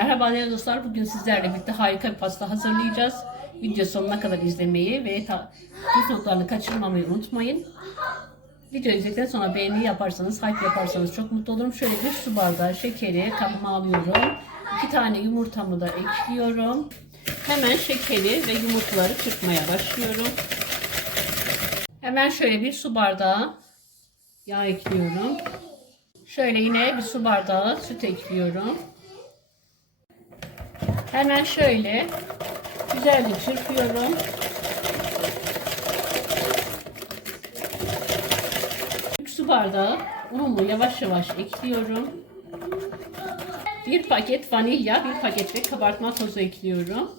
Merhaba değerli dostlar. Bugün sizlerle birlikte harika bir pasta hazırlayacağız. Video sonuna kadar izlemeyi ve püf kaçırmamayı unutmayın. Video izledikten sonra beğeni yaparsanız, hype yaparsanız çok mutlu olurum. Şöyle bir su bardağı şekeri kabıma alıyorum. İki tane yumurtamı da ekliyorum. Hemen şekeri ve yumurtaları kırpmaya başlıyorum. Hemen şöyle bir su bardağı yağ ekliyorum. Şöyle yine bir su bardağı süt ekliyorum. Hemen şöyle güzelce çırpıyorum. Su bardağı unumu yavaş yavaş ekliyorum. Bir paket vanilya, bir paket de kabartma tozu ekliyorum.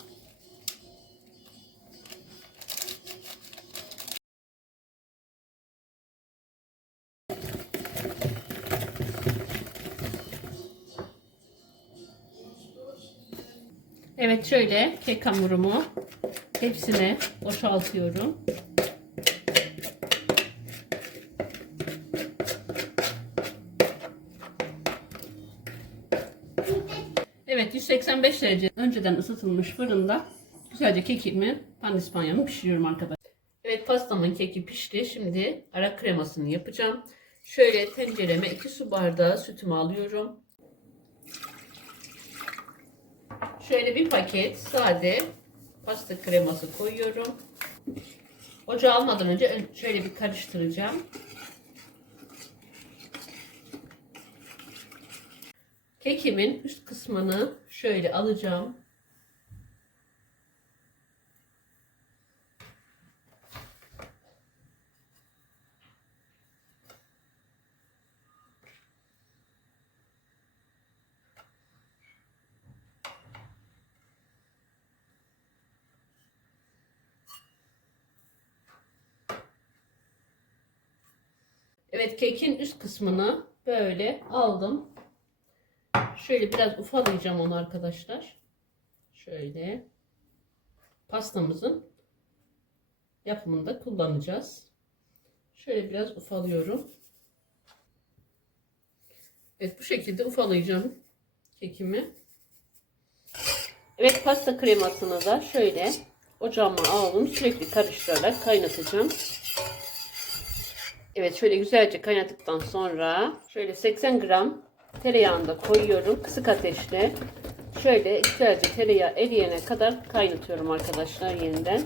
Evet şöyle kek hamurumu hepsine boşaltıyorum. Evet 185 derece önceden ısıtılmış fırında güzelce kekimi pandispanyamı pişiriyorum arkadaşlar. Evet pastamın keki pişti. Şimdi ara kremasını yapacağım. Şöyle tencereme 2 su bardağı sütümü alıyorum. Şöyle bir paket sade pasta kreması koyuyorum. Ocağa almadan önce ön- şöyle bir karıştıracağım. Kekimin üst kısmını şöyle alacağım. Evet kekin üst kısmını böyle aldım. Şöyle biraz ufalayacağım onu arkadaşlar. Şöyle pastamızın yapımında kullanacağız. Şöyle biraz ufalıyorum. Evet bu şekilde ufalayacağım kekimi. Evet pasta kremasını da şöyle ocağıma aldım. Sürekli karıştırarak kaynatacağım. Evet şöyle güzelce kaynattıktan sonra şöyle 80 gram tereyağını da koyuyorum kısık ateşte. Şöyle güzelce tereyağı eriyene kadar kaynatıyorum arkadaşlar yeniden.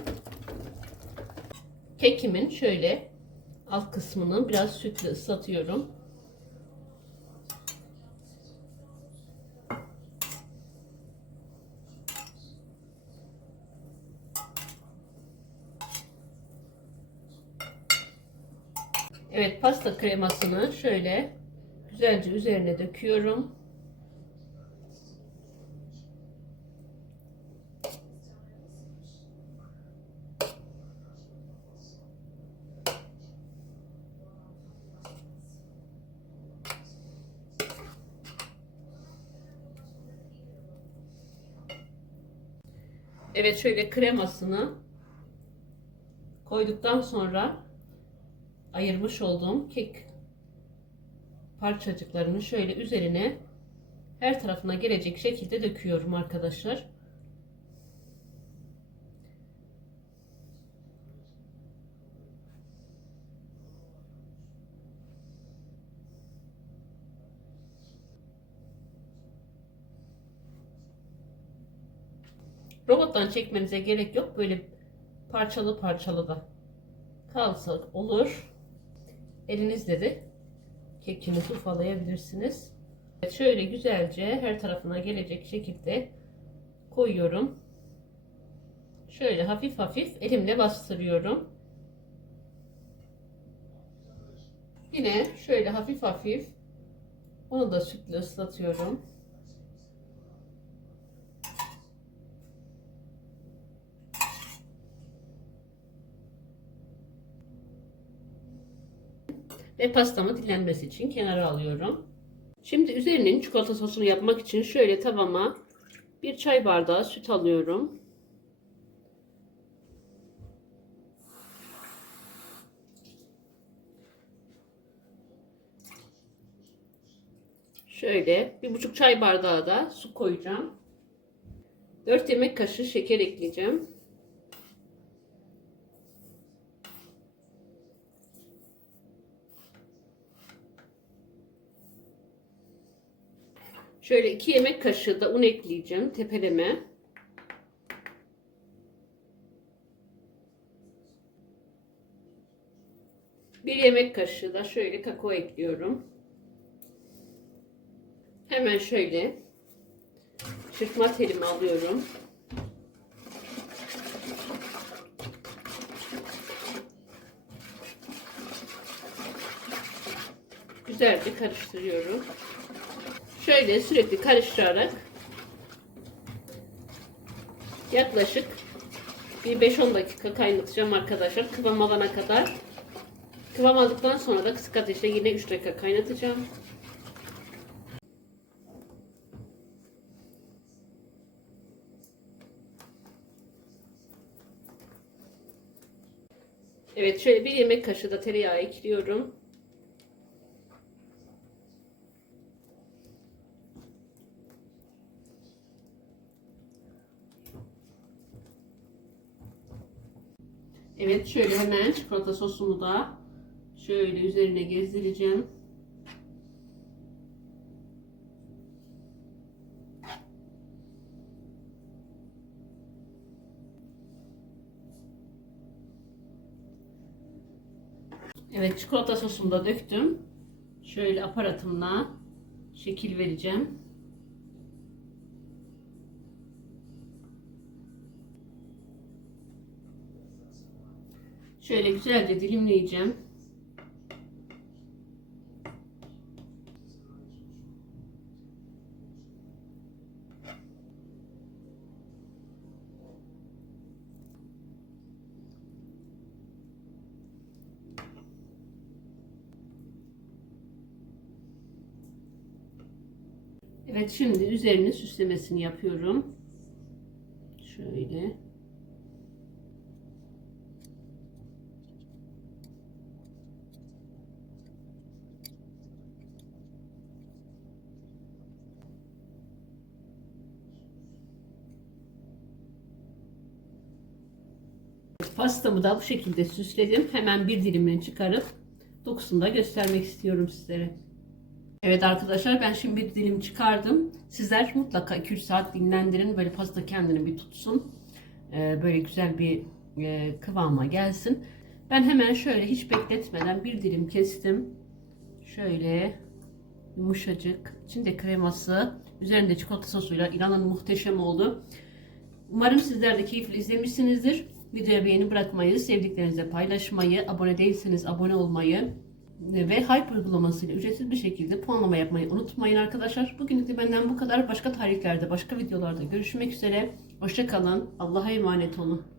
Kekimin şöyle alt kısmını biraz sütle ıslatıyorum. Evet pasta kremasını şöyle güzelce üzerine döküyorum. Evet şöyle kremasını koyduktan sonra ayırmış olduğum kek parçacıklarını şöyle üzerine her tarafına gelecek şekilde döküyorum arkadaşlar. Robottan çekmenize gerek yok. Böyle parçalı parçalı da kalsa olur. Elinizle de kekinizi ufalayabilirsiniz. Şöyle güzelce her tarafına gelecek şekilde koyuyorum. Şöyle hafif hafif elimle bastırıyorum. Yine şöyle hafif hafif onu da sütle ıslatıyorum. Ve pastamı dinlenmesi için kenara alıyorum. Şimdi üzerinin çikolata sosunu yapmak için şöyle tavama bir çay bardağı süt alıyorum. Şöyle bir buçuk çay bardağı da su koyacağım. 4 yemek kaşığı şeker ekleyeceğim. Şöyle 2 yemek kaşığı da un ekleyeceğim tepeleme. Bir yemek kaşığı da şöyle kakao ekliyorum. Hemen şöyle çırpma telimi alıyorum. Güzelce karıştırıyorum. Şöyle sürekli karıştırarak yaklaşık bir 5-10 dakika kaynatacağım arkadaşlar. Kıvam alana kadar. Kıvam aldıktan sonra da kısık ateşte yine 3 dakika kaynatacağım. Evet şöyle bir yemek kaşığı da tereyağı ekliyorum. Evet şöyle hemen çikolata sosumu da şöyle üzerine gezdireceğim. Evet çikolata sosumu da döktüm. Şöyle aparatımla şekil vereceğim. Şöyle güzelce dilimleyeceğim. Evet şimdi üzerine süslemesini yapıyorum. Şöyle. Pastamı da bu şekilde süsledim. Hemen bir dilimini çıkarıp dokusunu da göstermek istiyorum sizlere. Evet arkadaşlar ben şimdi bir dilim çıkardım. Sizler mutlaka 2-3 saat dinlendirin. Böyle pasta kendini bir tutsun. Ee, böyle güzel bir e, kıvama gelsin. Ben hemen şöyle hiç bekletmeden bir dilim kestim. Şöyle yumuşacık. İçinde kreması. Üzerinde çikolata sosuyla inanın muhteşem oldu. Umarım sizler de keyifli izlemişsinizdir. Videoya beğeni bırakmayı, sevdiklerinizle paylaşmayı, abone değilseniz abone olmayı ve Hype uygulamasıyla ücretsiz bir şekilde puanlama yapmayı unutmayın arkadaşlar. Bugünlük de benden bu kadar. Başka tarihlerde, başka videolarda görüşmek üzere. Hoşçakalın. Allah'a emanet olun.